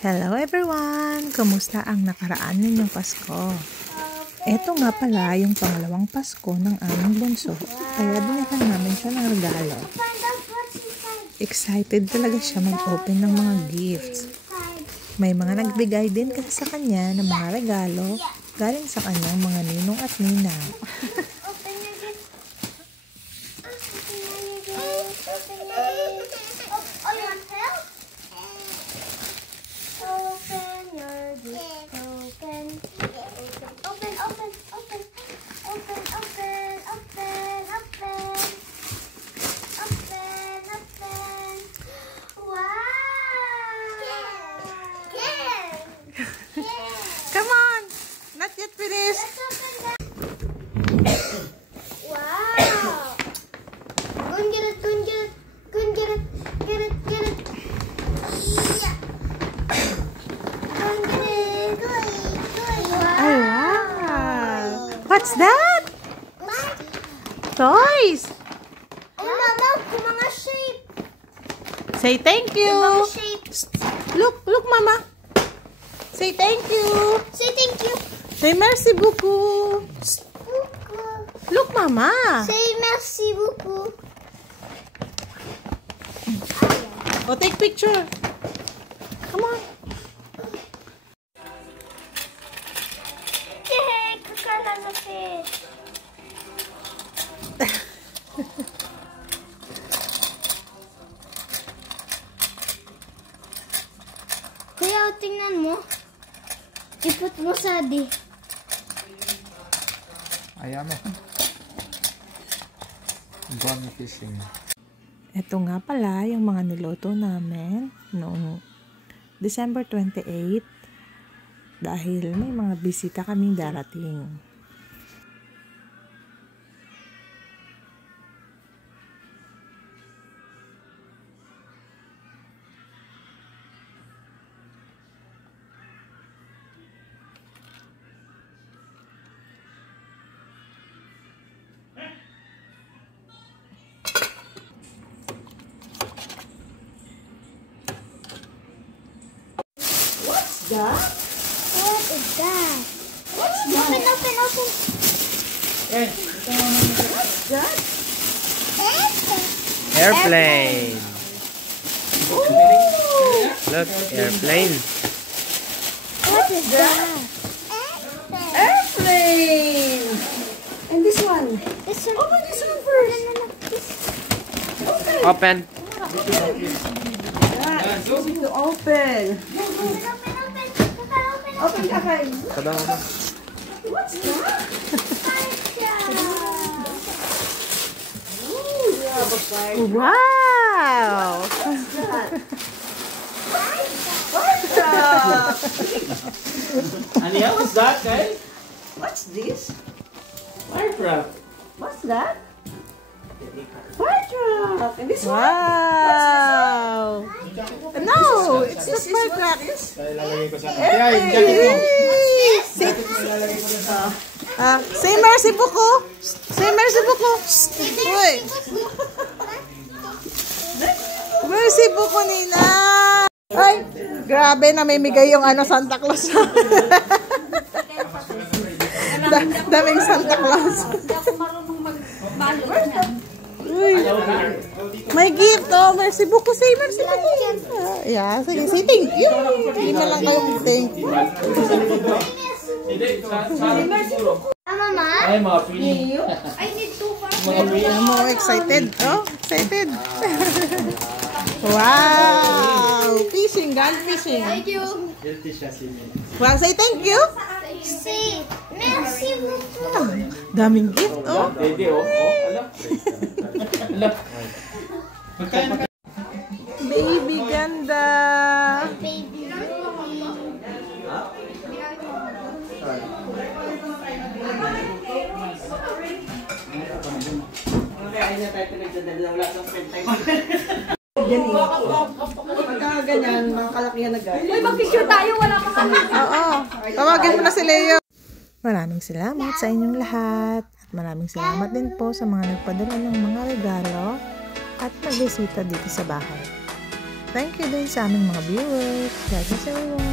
Hello everyone! Kamusta ang nakaraan ninyong Pasko? Ito nga pala yung pangalawang Pasko ng aming bunso. Kaya binigyan namin siya ng regalo. Excited talaga siya mag-open ng mga gifts. May mga nagbigay din kasi sa kanya ng mga regalo galing sa kanyang mga ninong at ninang. Come on! Not yet finished! Wow! Go and get it, go and get it, go and get it, get it, get it. Yeah. Go and get it, go and wow. Oh, wow! What's that? What? Toys! Ay, mama, kung mga shape. Say thank you! Mga shape. Look, mama! Say thank you! Say thank you. Say merci beaucoup! Look, mama! Say merci beaucoup. Oh, take picture! Come on! Yay! Kakala na fish. Kuya, tingnan mo. Ipot mo sa di. Ayan mo. Gone fishing. Ito nga pala yung mga niluto namin noong December 28 dahil may mga bisita kaming darating. What is that? What's that? Open. Eh, What's that? airplane. Ooh! Look, airplane. What is that? Airplane! And this one? This one. Open this one first. Open. Yeah, it's easy to open. Open ka kayo. Kada mo. What's that? Wow! Anya, what's that, guys? What's this? Aircraft. What's that? Fire truck! And this one? Wow! No! It's not fire truck. Ilalagay ko sa kaya yung jacket mo. Say merci beaucoup! Say merci beaucoup! Uy! Merci beaucoup, Nina! Ay! Grabe, namimigay yung Santa Claus. Daming Santa Claus. Uy! May gift, oh! Merci beaucoup! Say merci beaucoup! Yeah, sige, say thank you! Hindi na lang kayo thank you. Mama? Ay, mga free. I need two for Mga free. I'm excited. Oh, excited. Wow! Fishing, gun fishing. Thank you. Guilty siya si Min. Well, say thank you. Say merci beaucoup. Daming gift, oh. Pwede, oh. Alam. Alam. Magkano ka? Baby ganda. Baby. Pagka ganyan, mga kalakihan na guys. Uy, mag-picture tayo. Wala pa kami. Oo. Tawagin mo na si Leo. Maraming salamat sa inyong lahat. At maraming salamat din po sa mga nagpadala ng mga regalo at nagbisita dito sa bahay. Thank you din sa aming mga viewers. God bless everyone.